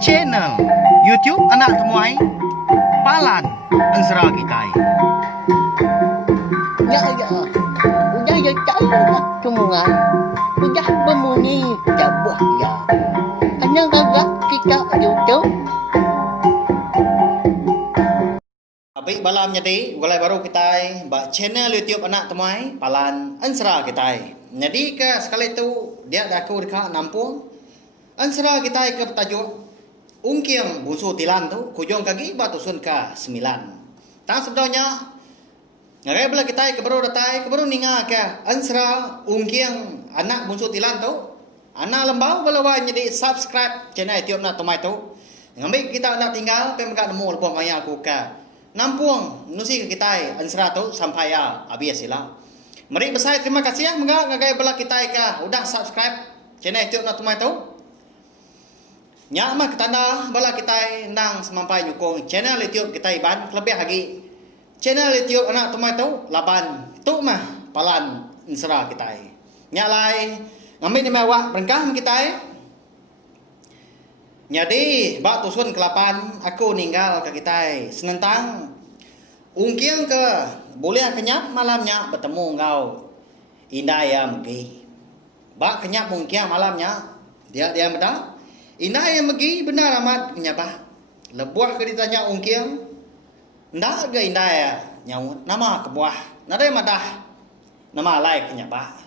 Channel YouTube anak temuai Palan Ensera Kitai. Ya, udah ya cakap semua. Udah bermuni cabut ya. Hanya agak kita YouTube. Abik balam jadi mulai baru kita buat channel YouTube anak temuai Palan Ensera Kitai. Jadi ke sekali itu dia dah aku dekat nampung Ensera Kitai ke tajuk Ungkiang Busu Tilan tu kujung kaki batu sun ke 9. Tang sebenarnya ngagai bela kita ke baru datai ke baru ninga ke Ensera Ungkiang anak busu tilan tu anak lembau balawan jadi subscribe channel YouTube nak tomai tu ngambil kita nak tinggal pemka nemu lepo maya aku ke nampung nusi ke kita Ensera tu sampai ya habis sila. Mari besar terima kasih ya ngagai bela kita ke udah subscribe channel YouTube nak tomai tu. Nya mah ketanda bala kita nang semampai nyukung channel YouTube kita iban lebih lagi channel YouTube anak tumai tu laban tu mah Palan Ensera kita. Nya lai ngambil ni mewah berengkah kita. Jadi bak tusun ke-8 aku ninggal ke kita senentang ungkiang ke boleh kenyap malamnya bertemu engkau indah ya megi. Bak kenyap ungkiang malamnya dia bedah indah yang megi benar amat kenyapa. Lebuah ke ditanya ungkiang ndak ga indah ya nyaut nama kebuah nada madah nama lai kenyapa.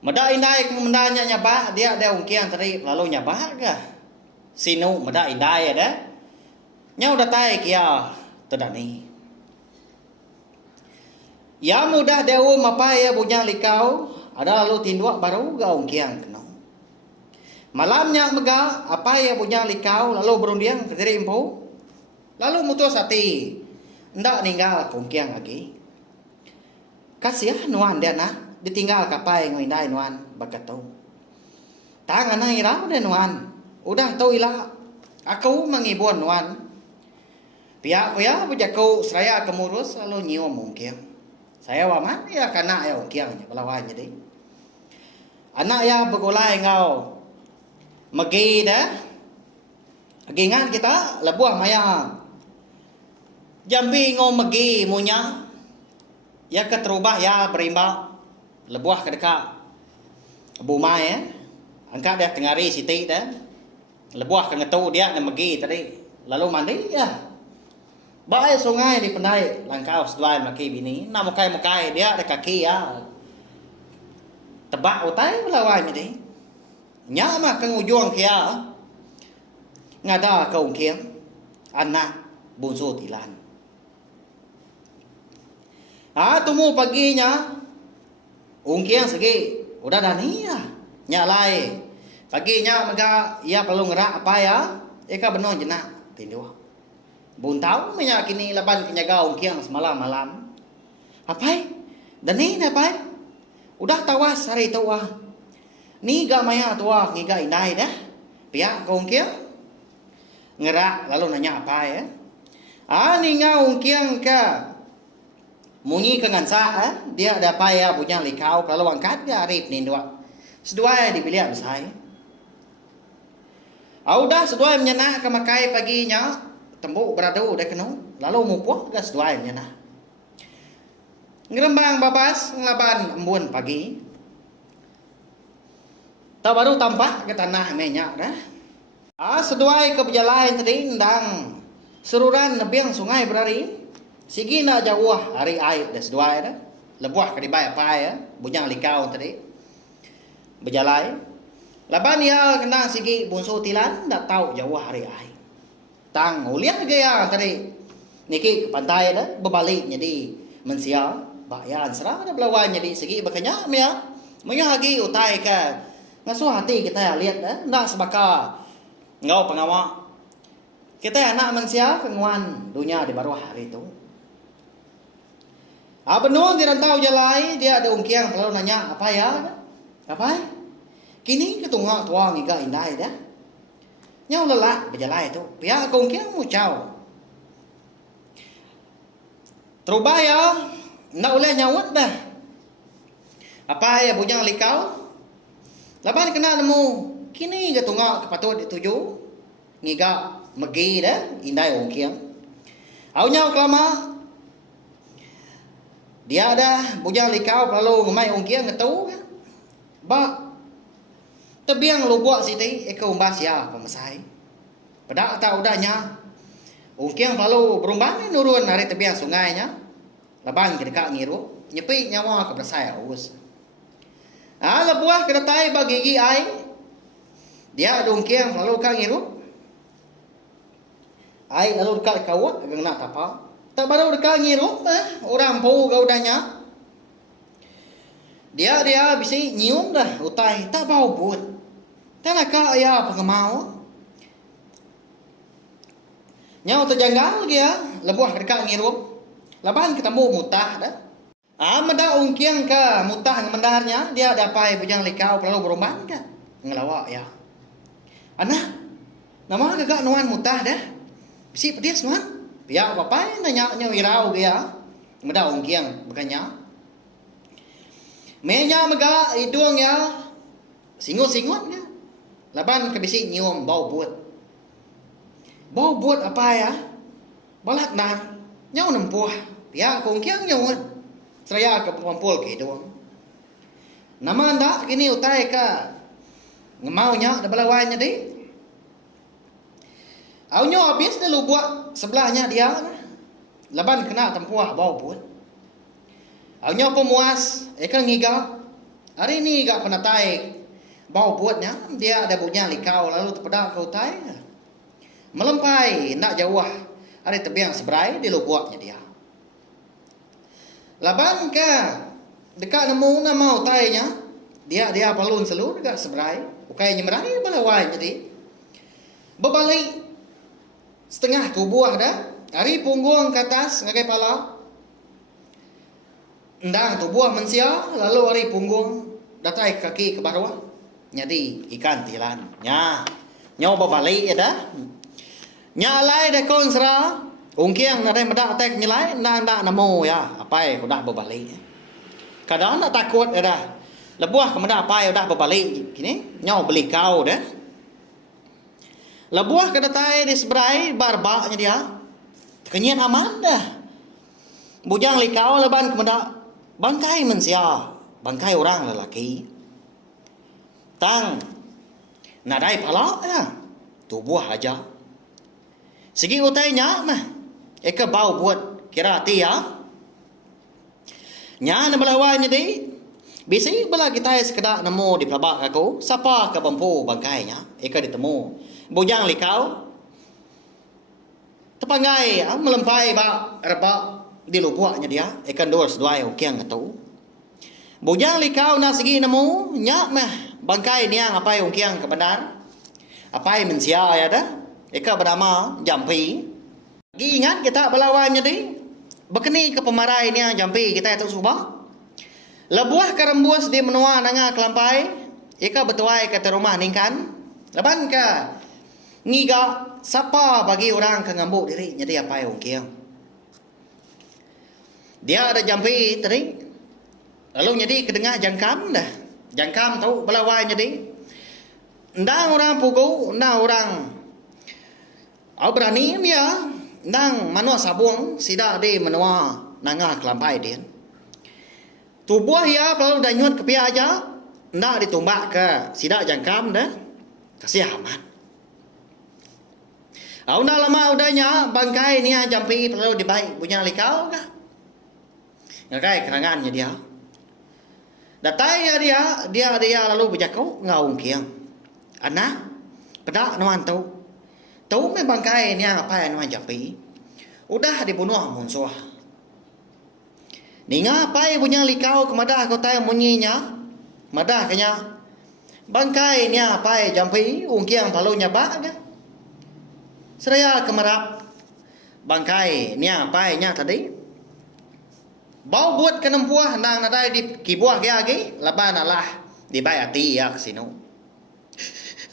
Meda indah ke mendanya nyapa dia ada ungkiang tadi lalu nyapa ga sinu meda indah ya dah nyau datai kia tadani ya mudah dewu mapa ya punya likau ada lalu tinduak baru ga ungkiang kena malamnya mega apa ya punya likau lalu berundiang ke diri impu lalu mutus hati ndak ninggal kungkiang lagi kasih nuan dia nak ditinggal kapai ngoindai nuan bakatu tangan nang ira udah nuan udah tahu ilah aku mengibun nuan pihak ya bujaku seraya kemurus lalu nyium mungkin saya waman ya kana ya ungkiang pelawan jadi anak ya begulai ngau megi dah gingan kita lebuah maya jambi ngau megi munya ya keterubah ya berimbau lebuah ke dekat buma ya angkat dia tengari siti dah lebuah ke ngetu dia na megi tadi lalu mandi ya bae sungai di pendai langkau sedai maki bini na mukai dia ada kaki ya tebak utai melawan jadi nya mah kang ujung kia ngada kaung kiang anak bunsu tilan tumu paginya ungkiang segi udah dani ya nya lai paginya mega ia perlu ngerak apa ya eka benon jenak tindu buntau menya kini laban kenyaga ungkiang semalam malam apai dani apai udah tawas hari itu ni ga maya tua ngiga indai dah pihak ungkiang ngerak lalu nanya apa ya ni ngau ungkiang ke munyi ke ngansa dia ada apa ya punya likau kalau angkat dia arif ni dua sedua dipilih besai udah sedua menyenah ke makai paginya tembuk beradu dah kenu lalu mupuh ke sedua menyenah ngerembang babas ngelaban embun pagi tak baru tampak ke tanah minyak dah. Seduai ke berjalan tadi ndang seruran nebiang sungai berari. Sigi na jauh hari air dah seduai dah. Lebuah ke dibai apa ya, bujang likau tadi. Berjalan. Laban ya kena sigi bunsu tilan dak tahu jauh hari air. Tang uliah gaya tadi. Niki ke pantai dah berbalik jadi mensia. Bayan serah ada belawan jadi segi berkenyak ya. Munya lagi utai ke ngasuh hati kita lihat ndak sebaka ngau pengawak kita anak manusia kenguan dunia di baru hari itu benun di rantau jalai dia ada ungkiang lalu nanya apa ya apa kini ketungak tua ngiga indah dah nyau lelak berjalai itu pihak ungkiang mucau terubah ya ndak boleh nyawut dah apa ya bujang likau laban kena nemu kini ke tungak kepatut dituju ngiga megi dah indai ong kiang. Aunya kelama dia dah bujang likau lalu ngemai ong kiang ngetau kan. Ba tebiang lu buat siti eka umbas ya pemasai. Pada tak udahnya ong kiang lalu berumbang nurun hari tebiang sungainya. Laban ke dekat ngiru nyepi nyawa ke bersai aus. Lebuah ke datai bagi gigi ai. Dia ong kiang lalu ka ngiru. Ai lalu dekat kawat agak nak tapa. Tak baru dekat ngiru orang pau gaudanya. Dia bisi nyium dah utai tak bau buat. Tak nak ka ya pengemau. Nyau terjanggal dia lebuah dekat ngiru. Laban ketemu mutah dah. Meda ong kiang ke mutah mendarnya dia dapai bujang likau lalu berumbang ke ngelawak ya. Anak nama gagak nuan mutah dah. Bisi pedis nuan. Pihak bapai nanya wirau dia. Meda ong kiang bukannya. Menya mega hidung ya singut-singut ya. Laban ke bisi nyium bau buat. Bau buat apa ya? Balak nar. Nyau nempuh. Pihak ong kiang nyau. Seraya ke pemampul ke hidung. Nama anda kini utai ke ngemaunya da balawainya deh. Aunya habis dia lu buat sebelahnya dia. Laban kena tempuah bau pun. Aunya pemuas eka ngiga. Hari ni gak penatai bau buatnya dia ada bunyi likau lalu terpedak ke utai. Melempai nak jauh hari tebiang seberai dia lu buatnya dia. Laban ke dekat nemu nama utainya dia palun selu dekat seberai. Ukainya merai balawai jadi. Berbalik setengah tubuh dah. Hari punggung ke atas ngagai pala. Ndang tubuh manusia lalu hari punggung datai kaki ke bawah. Jadi ikan tilan. Nyau berbalik dah. Nyalai dah konsra. Ungkiang nadai medak tek nyelai nang dak namo ya. Apai ku dak berbalik. Kadang nak takut dah. Lebuah ke medak apai dak berbalik kini. Nyau beli kau dah. Lebuah ke datai di seberai barbaknya dia. Kenyan aman dah. Bujang likau leban ke medak bangkai manusia. Bangkai orang lelaki. Tang nadai palak ya. Tubuh aja. Segi utainya mah. Eka bau buat kira hati ya. Nya na balawainya di. Bisi bala kita sekedar nemu di pelabak aku. Siapa ke bampu bangkainya. Eka ditemu. Bujang likau. Terpangai melempai bak rebak di lubuaknya dia. Eka ndor seduai ukiang ngatu. Bujang likau na segi nemu. Nyak mah bangkai niang apai ukiang ke bandar. Apai mensia ya dah. Eka bernama Jampi. Ingat kita balawainya di. Bekeni ke pemarai ni Jampi kita itu subah. Lebuah ke rembus di menua nanga kelampai. Eka betuai ke rumah ningkan. Leban ke ngiga siapa bagi orang ke ngambuk diri jadi apa yang kiang. Dia ada Jampi tadi. Lalu jadi kedengar jangkam dah. Jangkam tahu balawainya di. Ndang orang pugu, ndang orang berani dia. Nang manua sabung sida de menua nanga kelampai dia. Tubuh ya lalu danyut ke pia aja. Ndak ditumbak ke sida jangkam dah. Kasih amat. Udah lama udahnya bangkai ni Jampi lalu dibaik punya likau kah? Ngakai kerangannya dia. Datai dia lalu berjakau ngaung kiang. Anak pedak nuan tahu. Tahu me bangkai ni apa yang nuan Jampi. Udah dibunuh musuh. Ninga apa punya likau kemadah kota yang munyinya. Madah kenya. Bangkai ni apa Jampi ungkiang palunya bak ke. Seraya kemerap. Bangkai ni apa nya tadi. Bau buat kenempuah nang nadai di kibuah ke lagi. Laban Allah dibayati ya kesino.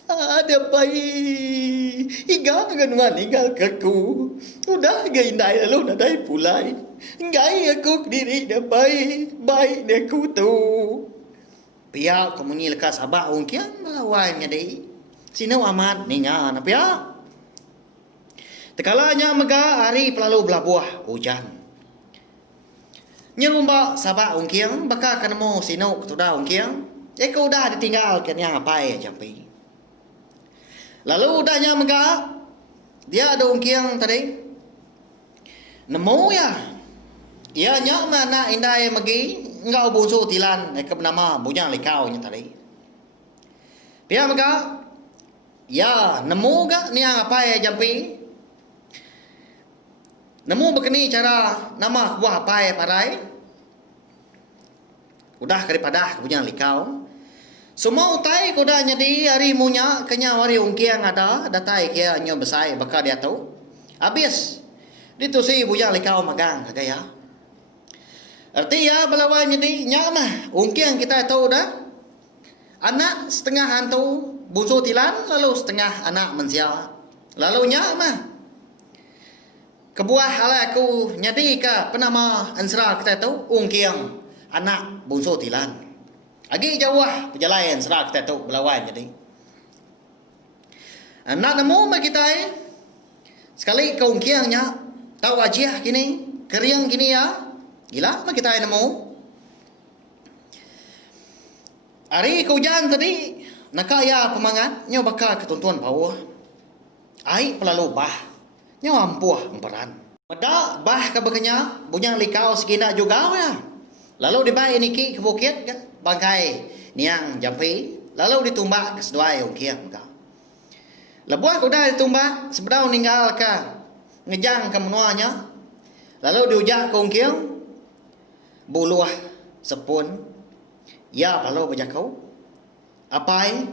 Ada bayi. Iga ganuan tinggal keku. Udah gaindai lalu nadai pulai. Ngai aku diri dah bayi. Baik dia ku tu. Pihak kemunyi lekas abah ungkian melawainya deh. Sino amat ninya na pia. Tekalanya mega hari pelalu belah buah hujan. Nyerumba sabak ungkiang baka kanemo sino ketuda ungkiang. Eko dah ditinggal yang apa ya jampi. Lalu udahnya mega dia ada ungkiang tadi. Nemu ya. Ia nyak mana indai magi engkau bunsu tilan eka bernama bujang likau nya tadi. Pia mega ya nemu ga niang apa ya jampi. Nemu begini cara nama buah apa ya parai. Udah daripada bujang likau. Semua utai kuda nyadi hari munya kenya wari ungkiang ada datai kia nyo besai baka dia tahu. Habis itu si bujang likau magang kagaya. Artinya balawan nyadi nyak mah ungkiang kita tahu dah. Anak setengah hantu bunsu tilan lalu setengah anak mensia. Lalu nyak mah kebuah ala aku nyadi ka penama ansra kita tahu ungkiang anak bunsu tilan. Agi jauh perjalanan serak kita tu belawan jadi. Nak nemu bagi kita sekali kau kiangnya tahu aja kini keriang kini ya gila bagi kita nemu. Hari hujan tadi nakaya pemangat nyo baka ketuntuan bawah. Ai pelalu bah nyo ampuh emperan. Meda bah kabakanya bunyang likau sekina juga ya. Lalu dibaik niki ke bukit kan bangkai niang jampi lalu ditumbak ke seduai ungkiang ka. Lebuah kuda ditumbak sebedau ninggal ka ngejang ke menuanya. Lalu diujak ke ungkiang buluah sepun ya palau berjakau apai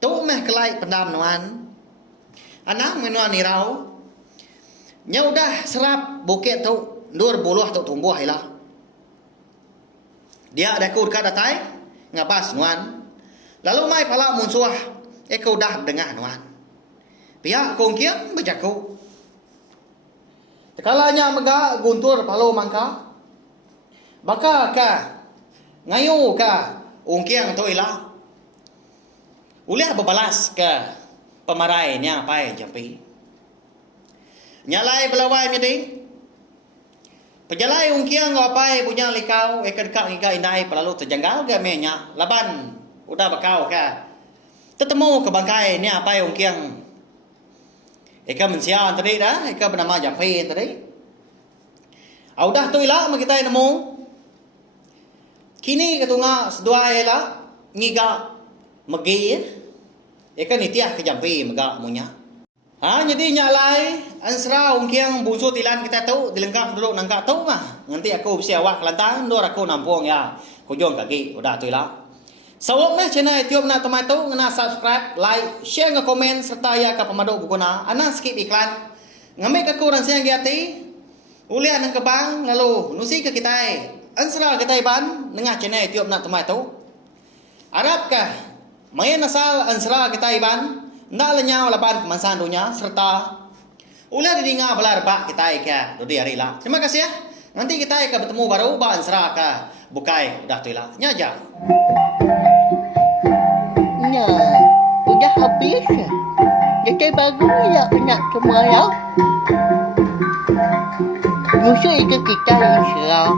tu meh kelai pendam nuan anak menuan irau nya udah serap bukit tu dur buluah tu tumbuh hilah. Dia ada kau dekat datai ngabas nuan. Lalu mai pala munsuah kau dah dengah nuan. Pihak kongkiang berjaku. Tekalanya mega guntur palu mangka. Baka ka ngayu ka ungkiang tu ilah. Uliah berbalas ke pemarai nya pai jampi. Nyalai belawai midi. Pejalai ungkiang ngapai punya likau ekar kak ika indai pelalu terjanggal ke menya laban udah bakau ka tetemu ke bangkai ni apa ungkiang eka mensia tadi dah eka bernama Jampi tadi udah tu ila kita nemu kini ketunga sedua ila ngiga megi eka nitiah ke Jampi mega munya. Jadi nyalai ansra ungkiang bunsu tilan kita tahu dilengkap dulu nangka tahu mah nanti aku bisa awak kelantang dor aku nampung ya kujung kaki udah tu lah. Sawak meh channel YouTube nak tomato ngena subscribe like share nge komen serta ya ka pemadu bukuna ana skip iklan ngambil ke kurang siang giati ulian nang kebang lalu nusi ke kita ansra kita ban nengah channel YouTube nak tomato Arab ka main asal ansra kita ban nak lenyau laban kemasan dunia serta ulah didinga belar bak kita ika dodi hari lah. Terima kasih ya. Nanti kita akan bertemu baru ban serah ka bukai udah tu lah. Nyaja. Nah, udah habis. Jadi baru ya nak semua ya. Musuh itu kita insya Allah.